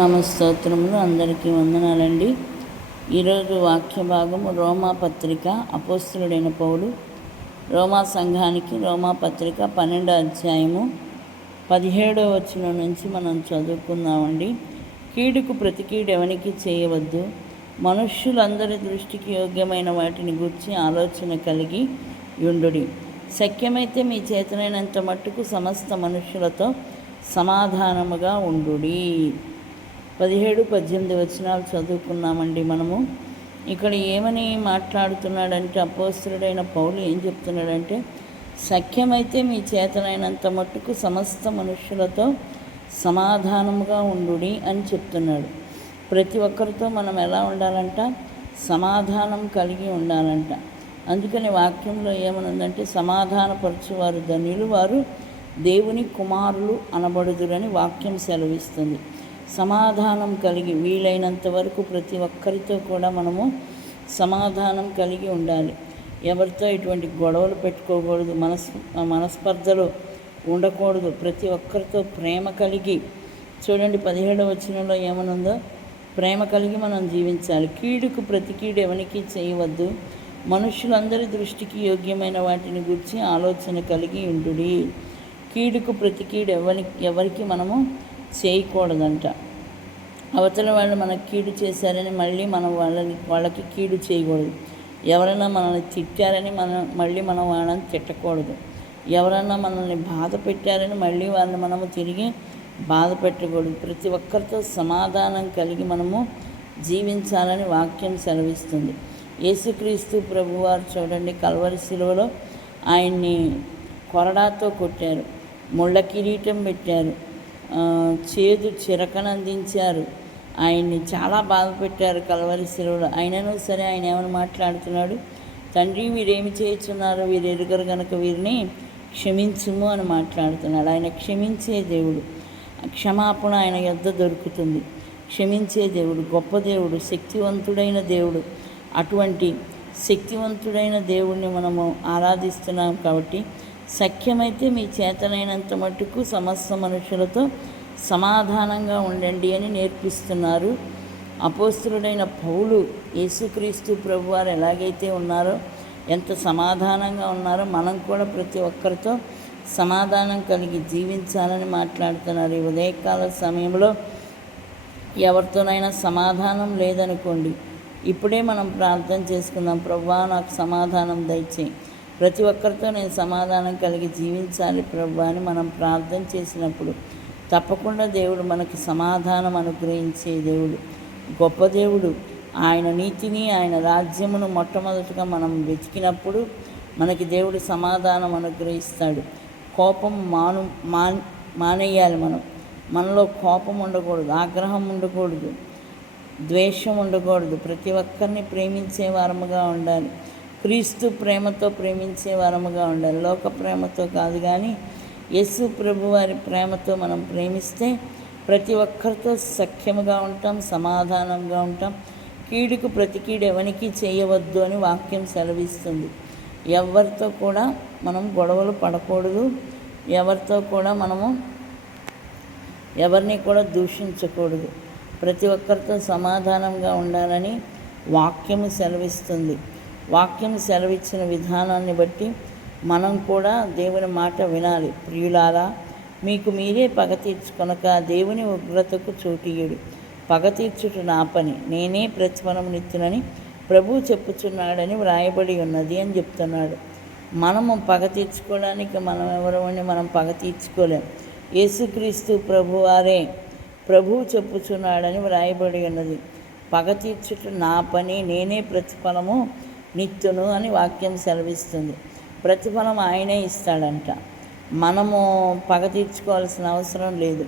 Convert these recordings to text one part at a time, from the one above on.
నామస్తోత్రములు. అందరికీ వందనాలండి. ఈరోజు వాక్య భాగము రోమా పత్రిక. అపోస్తలుడైన పౌలు రోమా సంఘానికి రోమా పత్రిక 12వ అధ్యాయము 17వ వచనం నుంచి మనం చదువుకుందామండి. కీడుకు ప్రతి కీడు ఎవనికి చేయవద్దు, మనుష్యులందరి దృష్టికి యోగ్యమైన వాటిని గూర్చి ఆలోచన కలిగి యుండుడి. శక్యమైతే మీ చేతనైనంత మట్టుకు సమస్త మనుష్యులతో సమాధానముగా ఉండుడి. 17-18 వచనాలు చదువుకున్నామండి. మనము ఇక్కడ ఏమని మాట్లాడుతున్నాడంటే, అపోస్తలుడైన పౌలు ఏం చెప్తున్నాడంటే, సఖ్యమైతే మీ చేతనైనంత మట్టుకు సమస్త మనుష్యులతో సమాధానముగా ఉండుడి అని చెప్తున్నాడు. ప్రతి ఒక్కరితో మనం ఎలా ఉండాలంట? సమాధానం కలిగి ఉండాలంట. అందుకని వాక్యంలో ఏమనుందంటే, సమాధానపరచువారు ధన్యులు, వారు దేవుని కుమారులు అనబడుదురని వాక్యం సెలవిస్తుంది. సమాధానం కలిగి వీలైనంత వరకు ప్రతి ఒక్కరితో కూడా మనము సమాధానం కలిగి ఉండాలి. ఎవరితో ఇటువంటి గొడవలు పెట్టుకోకూడదు, మనస్పర్ధలు ఉండకూడదు. ప్రతి ఒక్కరితో ప్రేమ కలిగి, చూడండి 17వ వచనంలో ఏమనుందో, ప్రేమ కలిగి మనం జీవించాలి. కీడుకు ప్రతి కీడు ఎవనికి చేయవద్దు, మనుషులందరి దృష్టికి యోగ్యమైన వాటిని గురించి ఆలోచన కలిగి ఉండుడి. కీడుకు ప్రతి కీడు ఎవరికి మనము చేయకూడదంట. అవతల వాళ్ళు మనకు కీడు చేశారని మళ్ళీ మనం వాళ్ళకి కీడు చేయకూడదు. ఎవరైనా మనల్ని తిట్టారని మళ్ళీ మనం వాళ్ళని తిట్టకూడదు. ఎవరైనా మనల్ని బాధ పెట్టారని మళ్ళీ వాళ్ళని మనము తిరిగి బాధ పెట్టకూడదు. ప్రతి ఒక్కరితో సమాధానం కలిగి మనము జీవించాలని వాక్యం సెలవిస్తుంది. యేసుక్రీస్తు ప్రభువారు చూడండి, కల్వరి శిలువలో ఆయన్ని కొరడాతో కొట్టారు, ముళ్ళ కిరీటం పెట్టారు, చేదు చిరకనందించారు, ఆయన్ని చాలా బాధ పెట్టారు కల్వరి శిలువలో. అయినను సరే ఆయన ఏమని మాట్లాడుతున్నాడు? తండ్రి, వీరేమి చేయుచున్నారో వీరు ఎరుగరు గనుక వీరిని క్షమించుము అని మాట్లాడుతున్నాడు. ఆయన క్షమించే దేవుడు. క్షమాపణ ఆయన యొద్ద దొరుకుతుంది. క్షమించే దేవుడు, గొప్ప దేవుడు, శక్తివంతుడైన దేవుడు. అటువంటి శక్తివంతుడైన దేవుడిని మనము ఆరాధిస్తున్నాం. కాబట్టి సఖ్యమైతే మీ చేతనైనంత మట్టుకు సమస్త మనుషులతో సమాధానంగా ఉండండి అని నేర్పిస్తున్నారు అపోస్తలుడైన పౌలు. యేసుక్రీస్తు ప్రభువారు ఎలాగైతే ఉన్నారో, ఎంత సమాధానంగా ఉన్నారో, మనం కూడా ప్రతి ఒక్కరితో సమాధానం కలిగి జీవించాలని మాట్లాడుతున్నారు. ఈ ఉదయకాల సమయంలో ఎవరితోనైనా సమాధానం లేదనుకోండి, ఇప్పుడే మనం ప్రార్థన చేసుకుందాం. ప్రభువా, నాకు సమాధానం దయచేయి. ప్రతి ఒక్కరితో నేను సమాధానం కలిగి జీవించాలి ప్రభువా అని మనం ప్రార్థన చేసినప్పుడు తప్పకుండా దేవుడు మనకి సమాధానం అనుగ్రహించే దేవుడు, గొప్ప దేవుడు. ఆయన నీతిని, ఆయన రాజ్యమును మొట్టమొదటిగా మనం వెతికినప్పుడు మనకి దేవుడు సమాధానం అనుగ్రహిస్తాడు. కోపం మానేయాలి. మనలో కోపం ఉండకూడదు, ఆగ్రహం ఉండకూడదు, ద్వేషం ఉండకూడదు. ప్రతి ఒక్కరిని ప్రేమించే వారముగా ఉండాలి. క్రీస్తు ప్రేమతో ప్రేమించే వారముగా ఉండాలి. లోక ప్రేమతో కాదు, కానీ యేసు ప్రభువారి ప్రేమతో మనం ప్రేమిస్తే ప్రతి ఒక్కరితో సఖ్యముగా ఉంటాం, సమాధానంగా ఉంటాం. కీడుకు ప్రతి కీడు ఎవరికి చేయవద్దు అని వాక్యం సెలవిస్తుంది. ఎవరితో కూడా మనం గొడవలు పడకూడదు. ఎవరితో కూడా ఎవరిని కూడా దూషించకూడదు. ప్రతి ఒక్కరితో సమాధానంగా ఉండాలని వాక్యము సెలవిస్తుంది. వాక్యం సెలవిచ్చిన విధానాన్ని బట్టి మనం కూడా దేవుని మాట వినాలి. ప్రియులారా, మీకు మీరే పగ తీర్చుకొనక దేవుని ఉగ్రతకు చోటియ్యుడి. పగ తీర్చుట నా పని, నేనే ప్రతిఫలమునిత్తునని ప్రభువు చెప్పుచున్నాడని వ్రాయబడి ఉన్నది అని చెప్తున్నాడు. మనము పగ తీర్చుకోవడానికి మనం ఎవరమని మనం పగ తీర్చుకోలేం. యేసుక్రీస్తు ప్రభువారే ప్రభువు చెప్పుచున్నాడని వ్రాయబడి ఉన్నది. పగ తీర్చుట నా పని, నేనే ప్రతిఫలము నిత్తును అని వాక్యం సెలవిస్తుంది. ప్రతిఫలం ఆయనే ఇస్తాడంట. మనము పగ తీర్చుకోవాల్సిన అవసరం లేదు.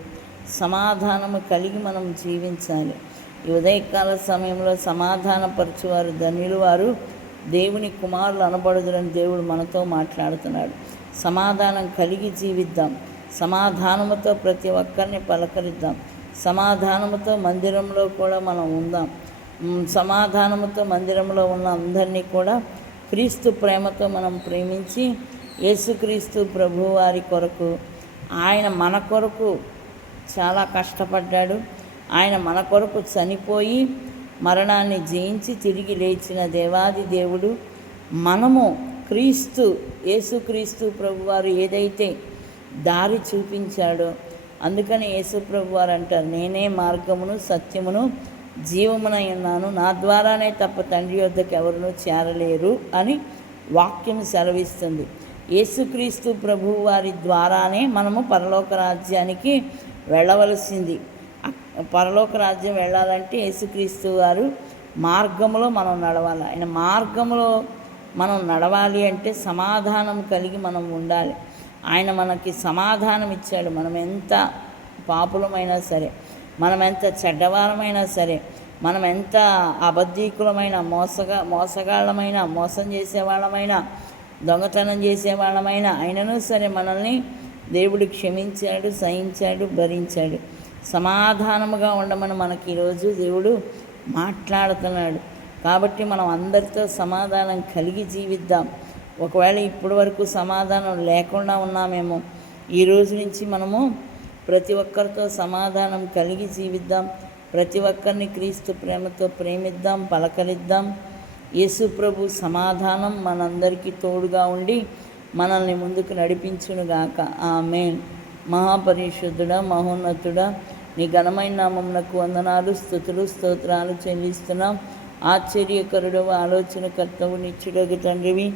సమాధానము కలిగి మనం జీవించాలి. ఈ ఉదయకాల సమయంలో సమాధానపరచువారు ధన్యులు, వారు దేవుని కుమారులు అనబడుదురని దేవుడు మనతో మాట్లాడుతున్నాడు. సమాధానం కలిగి జీవిద్దాం. సమాధానముతో ప్రతి ఒక్కరిని పలకరిద్దాం. సమాధానముతో మందిరంలో కూడా మనం ఉందాం. సమాధానముతో మందిరంలో ఉన్న అందరినీ కూడా క్రీస్తు ప్రేమతో మనం ప్రేమించి, యేసుక్రీస్తు ప్రభువారి కొరకు, ఆయన మన కొరకు చాలా కష్టపడ్డాడు. ఆయన మన కొరకు చనిపోయి మరణాన్ని జయించి తిరిగి లేచిన దేవాది దేవుడు. మనము యేసుక్రీస్తు ప్రభువారు ఏదైతే దారి చూపించాడో, అందుకని యేసు ప్రభువారు అంటారు, నేనే మార్గమును సత్యమును జీవమునై ఉన్నాను, నా ద్వారానే తప్ప తండ్రి వద్దకు ఎవరునూ చేరలేరు అని వాక్యం సెలవిస్తుంది. యేసుక్రీస్తు ప్రభువు వారి ద్వారానే మనము పరలోక రాజ్యానికి వెళ్ళవలసింది. పరలోక రాజ్యం వెళ్ళాలంటే యేసుక్రీస్తు వారు మార్గంలో మనం నడవాలి. ఆయన మార్గంలో మనం నడవాలి అంటే సమాధానం కలిగి మనం ఉండాలి. ఆయన మనకి సమాధానం ఇచ్చాడు. మనం ఎంత పాపులమైనా సరే, మనం ఎంత చెడ్డవారమైనా సరే, మనం ఎంత అబద్ధీకులమైన మోసగాళ్ళమైన, మోసం చేసేవాళ్ళమైనా, దొంగతనం చేసేవాళ్ళమైనా అయినను సరే మనల్ని దేవుడు క్షమించాడు, సహించాడు, భరించాడు. సమాధానముగా ఉండమని మనకి ఈరోజు దేవుడు మాట్లాడుతున్నాడు. కాబట్టి మనం అందరితో సమాధానం కలిగి జీవిద్దాం. ఒకవేళ ఇప్పటి వరకు సమాధానం లేకుండా ఉన్నామేమో, ఈ రోజు నుంచి మనము ప్రతి ఒక్కరితో సమాధానం కలిగి జీవిద్దాం. ప్రతి ఒక్కరిని క్రీస్తు ప్రేమతో ప్రేమిద్దాం, పలకరిద్దాం. యేసు ప్రభు సమాధానం మనందరికీ తోడుగా ఉండి మనల్ని ముందుకు నడిపించునుగాక. ఆమేన్. మహాపరిశుద్ధుడా, మహోన్నతుడా, నీ ఘనమైన నామమునకు వందనాలు, స్తుతులు, స్తోత్రాలు చెల్లిస్తున్నాం. ఆశ్చర్యకరుడు, ఆలోచనకర్తవు, నిత్యుడగు తండ్రివి,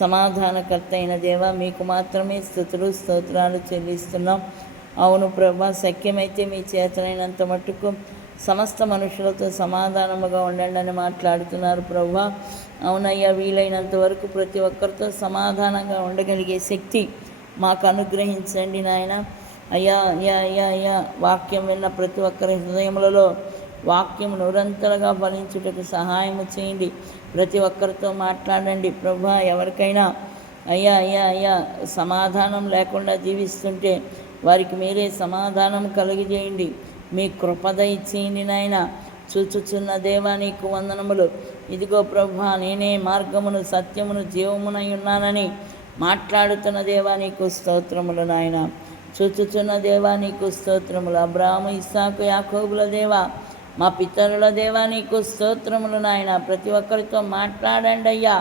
సమాధానకర్త అయిన దేవా, మీకు మాత్రమే స్తుతులు, స్తోత్రాలు చెల్లిస్తున్నాం. అవును ప్రభా, శక్యమైతే మీ చేతనైనంత మట్టుకు సమస్త మనుషులతో సమాధానముగా ఉండండి అని మాట్లాడుతున్నారు ప్రభా. అవునయ్యా, వీలైనంత వరకు ప్రతి ఒక్కరితో సమాధానంగా ఉండగలిగే శక్తి మాకు అనుగ్రహించండి నాయన. అయ్యా అయ్యా అయ్యా అయ్యా వాక్యం విన్న ప్రతి ఒక్కరి హృదయములలో వాక్యం నిరంతరంగా ఫలించుటకు సహాయము చేయండి. ప్రతి ఒక్కరితో మాట్లాడండి ప్రభా. ఎవరికైనా అయ్యా అయ్యా అయ్యా సమాధానం లేకుండా జీవిస్తుంటే వారికి మీరే సమాధానం కలిగజేయండి. మీ కృపద ఇచ్చేయండి నాయన. చూచుచున్న దేవా, నీకు వందనములు. ఇదిగో ప్రభా, నేనే మార్గమును సత్యమును జీవమునై ఉన్నానని మాట్లాడుతున్న దేవా, నీకు స్తోత్రములు నాయన. చూచుచున్న దేవా, నీకు స్తోత్రములు. అబ్రాహాము, ఇస్సాకు, యాకోబుల దేవా, మా పితరుల దేవా, నీకు స్తోత్రములు నాయన. ప్రతి ఒక్కరితో మాట్లాడండి అయ్యా.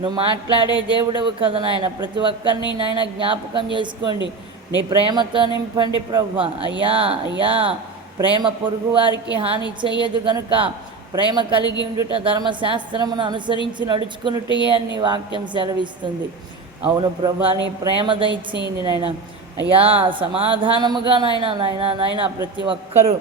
నువ్వు మాట్లాడే దేవుడవు కదా నాయన. ప్రతి ఒక్కరిని నాయన జ్ఞాపకం చేసుకోండి. నీ ప్రేమతో నింపండి ప్రభా. అయ్యా అయ్యా, ప్రేమ పొరుగువారికి హాని చేయదు గనుక ప్రేమ కలిగి ఉండుట ధర్మశాస్త్రమును అనుసరించి నడుచుకున్నట్టే అని నీ వాక్యం సెలవిస్తుంది. అవును ప్రభా, నీ ప్రేమ దయచేయండి నాయన. అయ్యా, సమాధానముగా నాయన నాయన నాయన ప్రతి ఒక్కరూ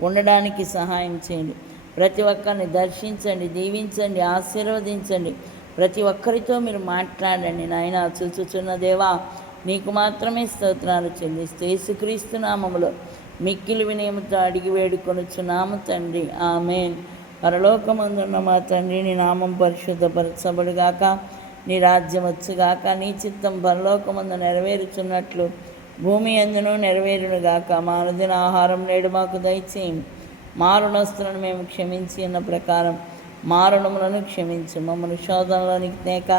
ఉండడానికి సహాయం చేయండి. ప్రతి ఒక్కరిని దర్శించండి, దీవించండి, ఆశీర్వదించండి. ప్రతి ఒక్కరితో మీరు మాట్లాడండి నాయన. చూచుచున్న దేవా, నీకు మాత్రమే స్తోత్రాలు చెల్లిస్తూ యేసుక్రీస్తు నామములో మిక్కిలి వినయముతో అడిగి వేడుకొనుచున్నాము తండ్రి. ఆమేన్. పరలోకమందున్న మా తండ్రి, నీ నామం పరిశుద్ధపరచబడుగాక, నీ రాజ్యం వచ్చుగాక, నీ చిత్తం పరలోకమందు నెరవేరుచున్నట్లు భూమి అందును నెరవేరునుగాక. మా అనుదిన ఆహారం నేడు మాకు దయచేయండి. మా రుణస్తులను మేము క్షమించి ఉన్న ప్రకారం మా రుణములను క్షమించు. మమ్మల్ని శోధనలోనికి తేక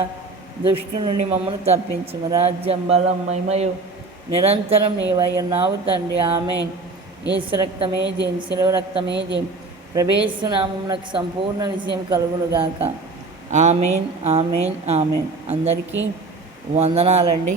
దుష్టు నుండి మమ్మల్ని తప్పించము. రాజ్యం, బలం, మహిమయు నిరంతరం నీవై ఉన్నావు తండ్రి. ఆమేన్. యేసు రక్తమే జయం, శిలువ రక్తమే జయం. ప్రభేసు నామమునకు సంపూర్ణ విజయం కలుగునుగాక. ఆమేన్, ఆమేన్, ఆమేన్. అందరికీ వందనాలండి.